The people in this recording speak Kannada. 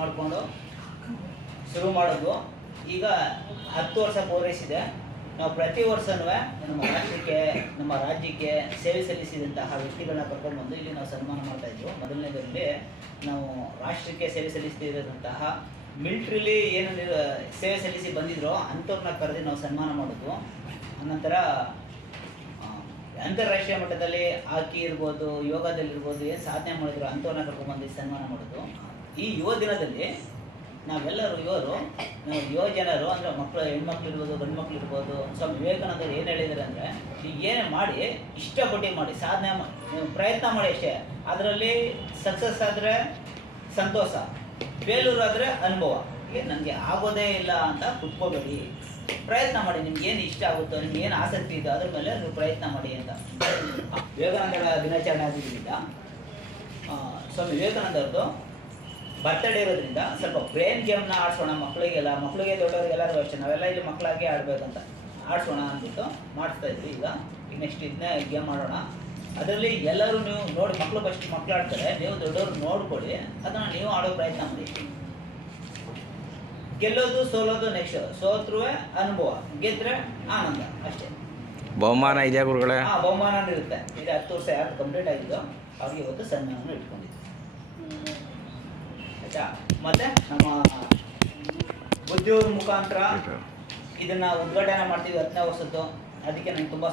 ಮಾಡಿಕೊಂಡು ಶುರು ಮಾಡೋದು. ಈಗ 10 ವರ್ಷ ಪೂರೈಸಿದೆ. ನಾವು ಪ್ರತಿ ವರ್ಷವೂ ನಮ್ಮ ರಾಜ್ಯಕ್ಕೆ ಸೇವೆ ಸಲ್ಲಿಸಿದಂತಹ ವ್ಯಕ್ತಿಗಳನ್ನ ಕರ್ಕೊಂಡು ಬಂದು ಇಲ್ಲಿ ನಾವು ಸನ್ಮಾನ ಮಾಡ್ತಾ ಇದ್ವು. ಮೊದಲನೇದರಲ್ಲಿ ನಾವು ರಾಷ್ಟ್ರಕ್ಕೆ ಸೇವೆ ಸಲ್ಲಿಸ್ತಿರೋದಂತಹ ಮಿಲಿಟ್ರಿಲಿ ಏನು ಸೇವೆ ಸಲ್ಲಿಸಿ ಬಂದಿದ್ರೋ ಅಂಥವ್ರನ್ನ ಕರೆದು ನಾವು ಸನ್ಮಾನ ಮಾಡೋದು. ಅನಂತರ ಅಂತಾರಾಷ್ಟ್ರೀಯ ಮಟ್ಟದಲ್ಲಿ ಹಾಕಿ ಇರ್ಬೋದು, ಯೋಗದಲ್ಲಿರ್ಬೋದು, ಏನು ಸಾಧನೆ ಮಾಡಿದ್ರು ಅಂಥವ್ರನ್ನ ಕರ್ಕೊಂಡ್ಬಂದು ಸನ್ಮಾನ ಮಾಡೋದು. ಈ ಯುವ ದಿನದಲ್ಲಿ ನಾವೆಲ್ಲರೂ ನಾವು ಯುವ ಜನರು ಅಂದರೆ ಮಕ್ಕಳು, ಹೆಣ್ಮಕ್ಳು ಇರ್ಬೋದು, ಗಂಡು ಮಕ್ಳು ಇರ್ಬೋದು, ಸ್ವಾಮಿ ವಿವೇಕಾನಂದರು ಏನು ಹೇಳಿದ್ದಾರೆ ಅಂದರೆ, ಈಗ ಏನು ಮಾಡಿ ಇಷ್ಟಪಟ್ಟು ಮಾಡಿ ಸಾಧನೆ ಪ್ರಯತ್ನ ಮಾಡಿ ಅಷ್ಟೇ. ಅದರಲ್ಲಿ ಸಕ್ಸಸ್ ಆದರೆ ಸಂತೋಷ, ಫೇಲ್ಯೂರ್ ಆದರೆ ಅನುಭವ. ಈಗ ನನಗೆ ಆಗೋದೇ ಇಲ್ಲ ಅಂತ ಕುತ್ಕೋಬೇಡಿ, ಪ್ರಯತ್ನ ಮಾಡಿ. ನಿಮ್ಗೆ ಏನು ಇಷ್ಟ ಆಗುತ್ತೋ, ನಿಮ್ಗೆ ಏನು ಆಸಕ್ತಿ ಇದೆ ಅದ್ರ ಮೇಲೆ ನೀವು ಪ್ರಯತ್ನ ಮಾಡಿ ಅಂತ. ವಿವೇಕಾನಂದರ ದಿನಾಚರಣೆ ಆಗಿದ್ದರಿಂದ ಸ್ವಾಮಿ ವಿವೇಕಾನಂದರದ್ದು ಬರ್ತಡೇ ಇರೋದ್ರಿಂದ ಸ್ವಲ್ಪ ಬ್ರೈನ್ ಗೇಮ್ನ ಆಡಿಸೋಣ ಮಕ್ಕಳಿಗೆ ದೊಡ್ಡವರಿಗೆಲ್ಲರೂ ಅಷ್ಟೇ. ನಾವೆಲ್ಲ ಇಲ್ಲಿ ಮಕ್ಕಳಾಗೆ ಆಡಬೇಕಂತ ಆಡಿಸೋಣ ಅಂದ್ಬಿಟ್ಟು ಮಾಡಿಸ್ತಾ ಇದ್ವಿ. ಈಗ ನೆಕ್ಸ್ಟ್ ಇದನ್ನೇ ಗೇಮ್ ಮಾಡೋಣ. ಅದರಲ್ಲಿ ಎಲ್ಲರೂ ನೀವು ನೋಡಿ, ಮಕ್ಕಳು ಫಸ್ಟ್ ಮಕ್ಕಳು ಆಡ್ತಾರೆ, ನೀವು ದೊಡ್ಡವ್ರು ನೋಡ್ಕೊಳ್ಳಿ, ಅದನ್ನು ನೀವು ಆಡೋ ಪ್ರಯತ್ನ ಮಾಡಿ. ಗೆಲ್ಲೋದು ಸೋಲೋದು ನೆಕ್ಸ್ಟ್, ಸೋತ್ರೂ ಅನುಭವ, ಗೆದ್ರೆ ಆನಂದ ಅಷ್ಟೇ. ಬಹುಮಾನ ಇದೆಯಾ ಗುರುಗಳೇ? ಬಹುಮಾನ ಇರುತ್ತೆ. ಇದು 10 ವರ್ಷ ಯಾರು ಕಂಪ್ಲೀಟ್ ಆಗಿದ್ದೋ ಅವ್ರಿಗೆ ಇವತ್ತು ಸನ್ಮಾನ ಇಟ್ಕೊಂಡಿದ್ವಿ. ಆಯ್ತಾ? ಮತ್ತೆ ನಮ್ಮ ಬುದ್ಧಿಯವ್ರ ಮುಖಾಂತರ ಇದನ್ನ ಉದ್ಘಾಟನೆ ಮಾಡ್ತೀವಿ 10ನೇ ವರ್ಷದ್ದು. ಅದಕ್ಕೆ ನಂಗೆ ತುಂಬ